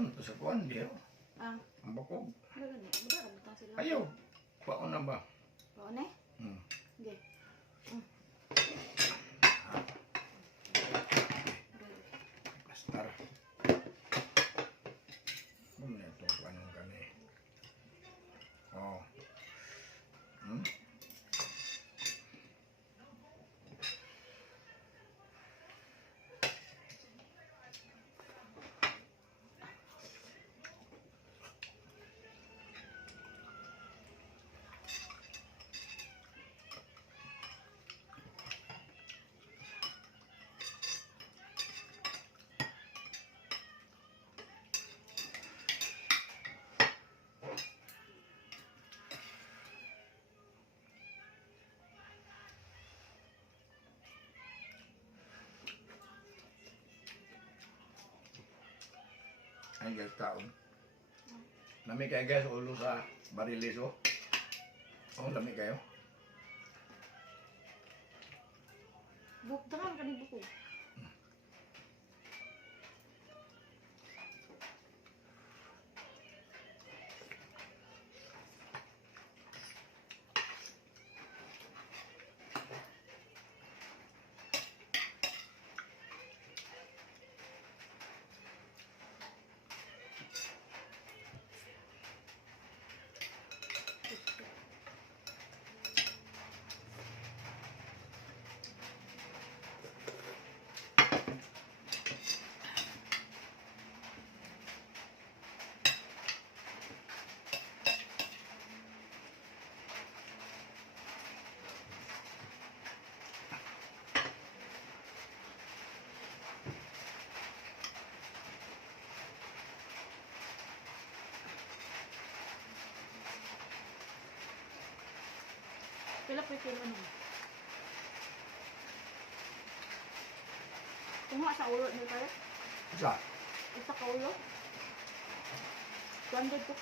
To sa kuan diyo. Ah, Ang bakog. wala ni. Ra butang sila. Ayaw. Paon na ba? Paon eh? Hmm. Sige. Pastar. Ano na ito? Kani? Oh. Ay, guys, taon. Lami kayo guys, ulo sa barilis oh. Oh, lami kayo. Buk, dangan ka ni buko. Pila po yung nun? Kung sa ulo niyo kayo? Isa. Isa ka ulo? 200 po.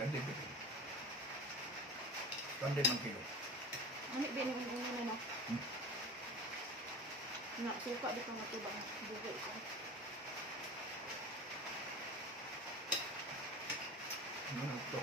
Ganda dito. Ganda ng kilo. Ano ba yung ulo na no? Hmm. Nga, suka di ka matubang. Bugay ko. Ano ito?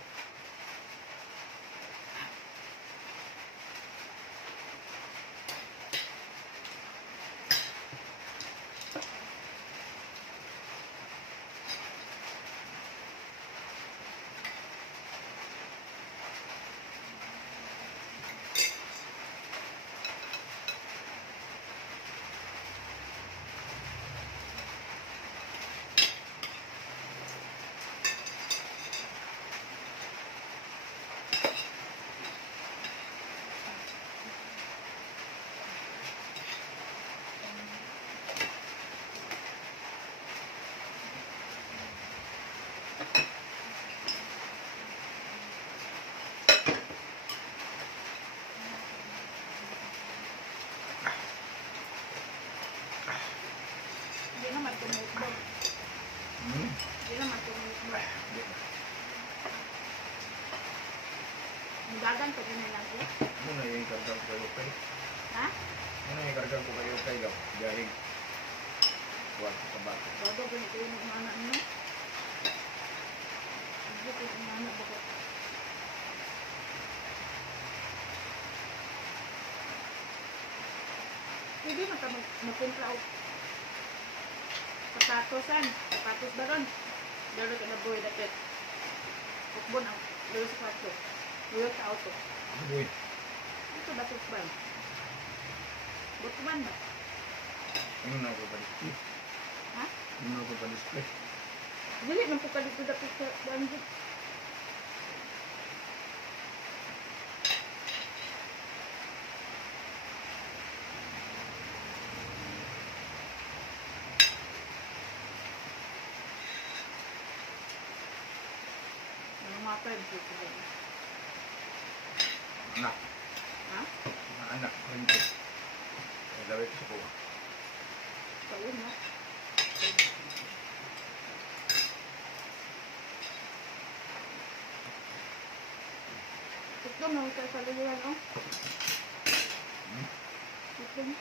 Hindi naman tumutbog. Hmm? Hindi naman tumutbog. Hindi na. Magagan ko din lang eh. Ano na yung karga ko kayo kay? Ha? Ano yung karga ko kayo kay daw? Dahil kuwan ko sa bato. Bago ko nito yung mga anak niyo. Hindi ko yung mga anak bago. Pwede man ka mag- magpunta o Patatosan. Patos ba ron? Lalo ka na boy dapat. Pukbon ang lalo sa kwarto. Lalo sa auto. Uy, Ito ba tukban? Bukban ba? ano na ako pa-display? Ha? Ano na ako pa-display? Dili man dapat sa bandit. Ano matay po ko ba? Anak. Ha? Mga anak. Rinto. Ay, laway ko sa kuwa. Kaun na. Ito na sa luluan oh. Hmm? Ito na.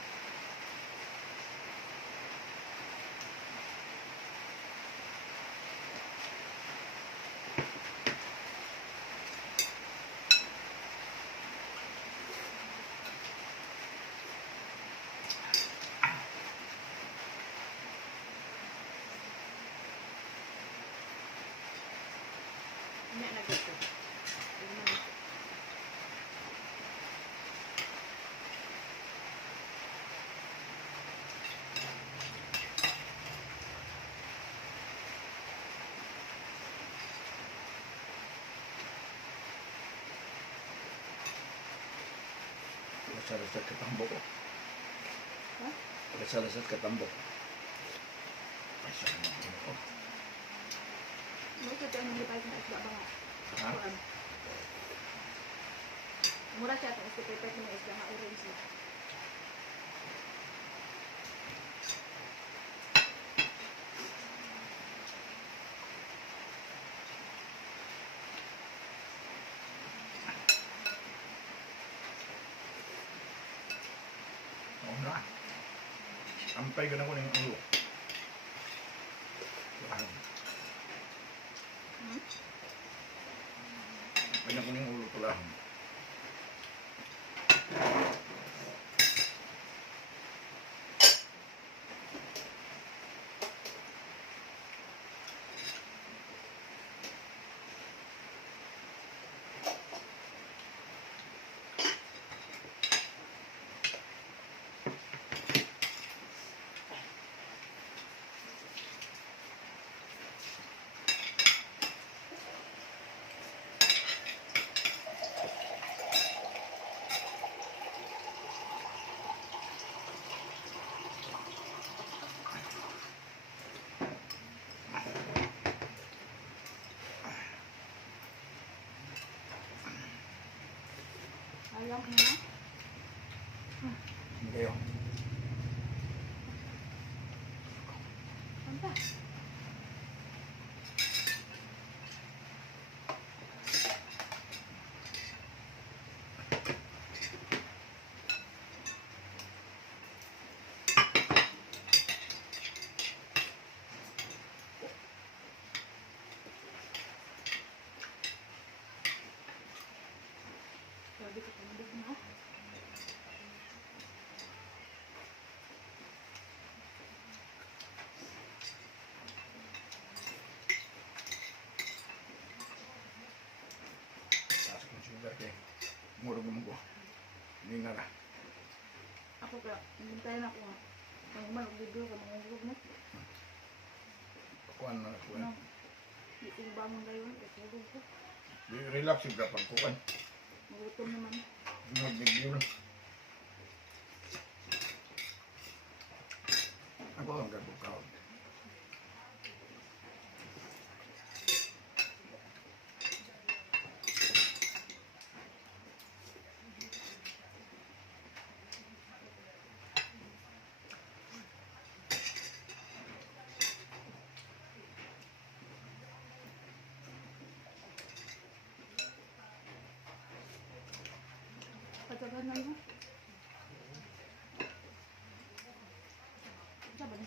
Salasat katambo ko. Ha? Salasat katambo ko. Ay, siya naman ko. Mo ito tayo nilipay ko na isda ba? Ha? Mura siya. Ito paper ko na isda nga orange Oo na. Ampay ka na ko ng ulo. Hmm? Ampay na ko ng ulo ko lang. Alam mo na. Hindi kayo. Kanta. Sabi ko, tumbok na. Taas ko yung sugar kay. Murog mo ko. Hindi na na. Ako kaya, hintayin ako nga. Ang man, video ka, mga hulog mo. Kuan na kuan. Ano? Di ko bangon ngayon, eh, hulog ko. Relax yung kapag kuan. Magutom naman. Sunod big deal. Ako ang gabukaw. Pagkagan na mo. Sabi na.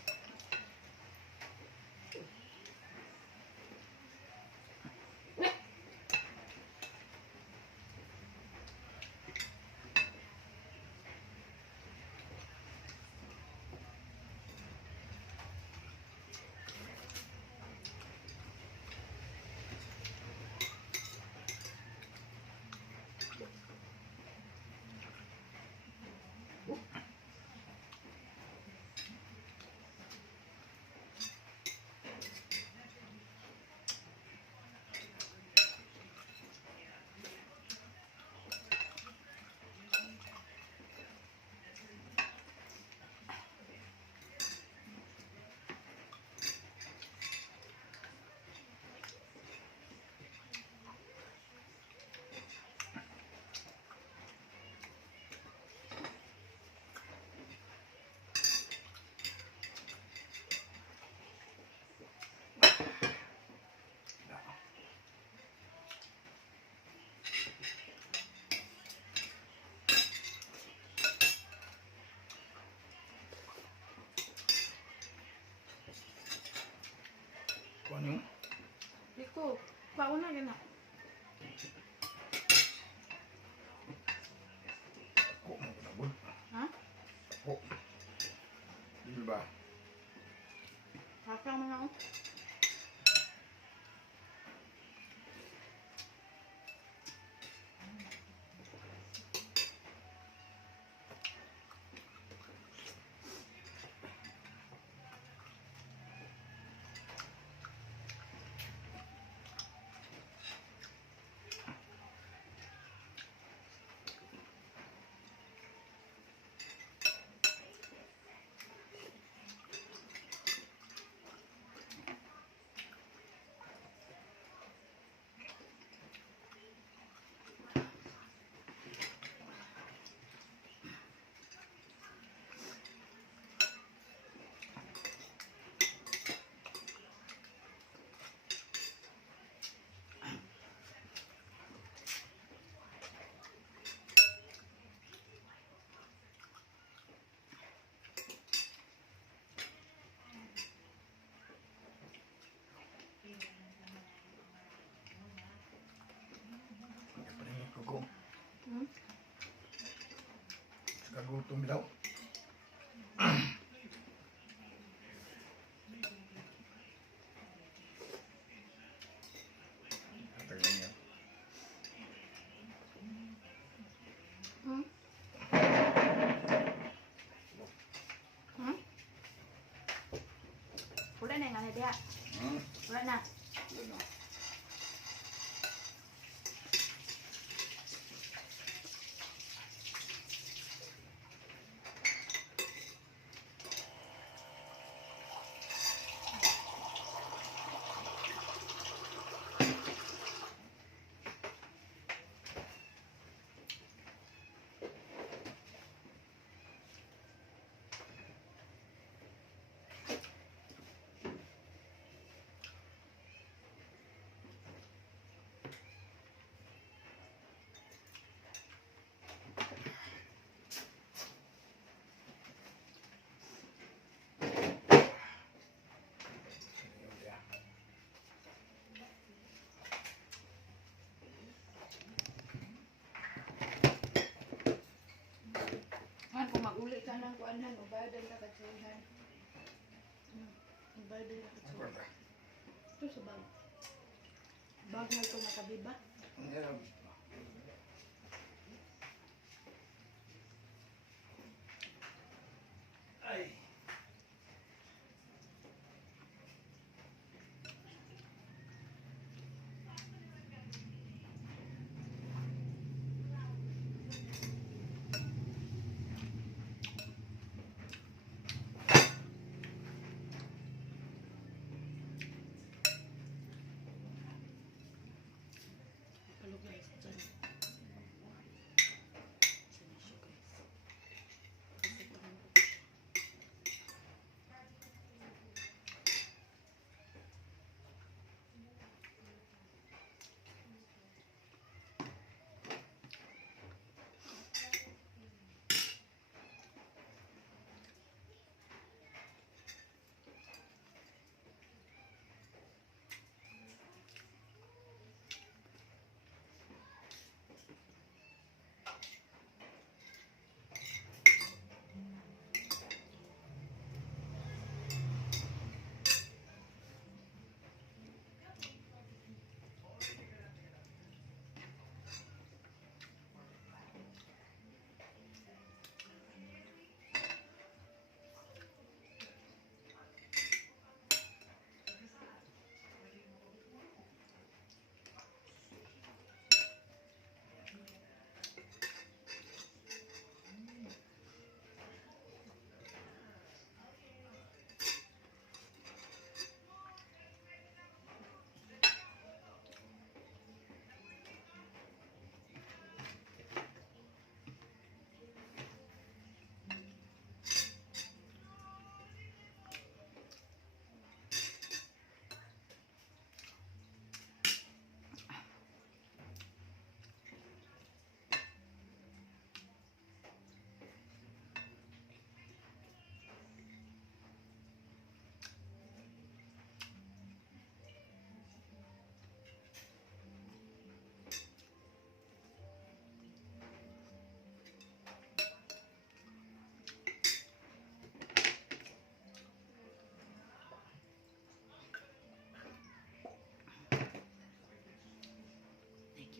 Kuan yung Di ko. Pauna yun na. ko mo kunabol. Ha? Ko. Di ba? Hasang mga ako. Hmm? Hmm? Wala na yung ano diya. Hmm? Wala na. Ano? Ayun siya. Man, kung mag-uli ka ng kuanan, ubadan ka katsuhan. Hmm. Ubadan ka katsuhan. Ito sa bag. Bag na ito nakabiba. Ayan.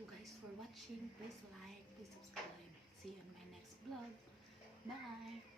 you guys for watching. Please like, please subscribe. See you on my next vlog. Bye!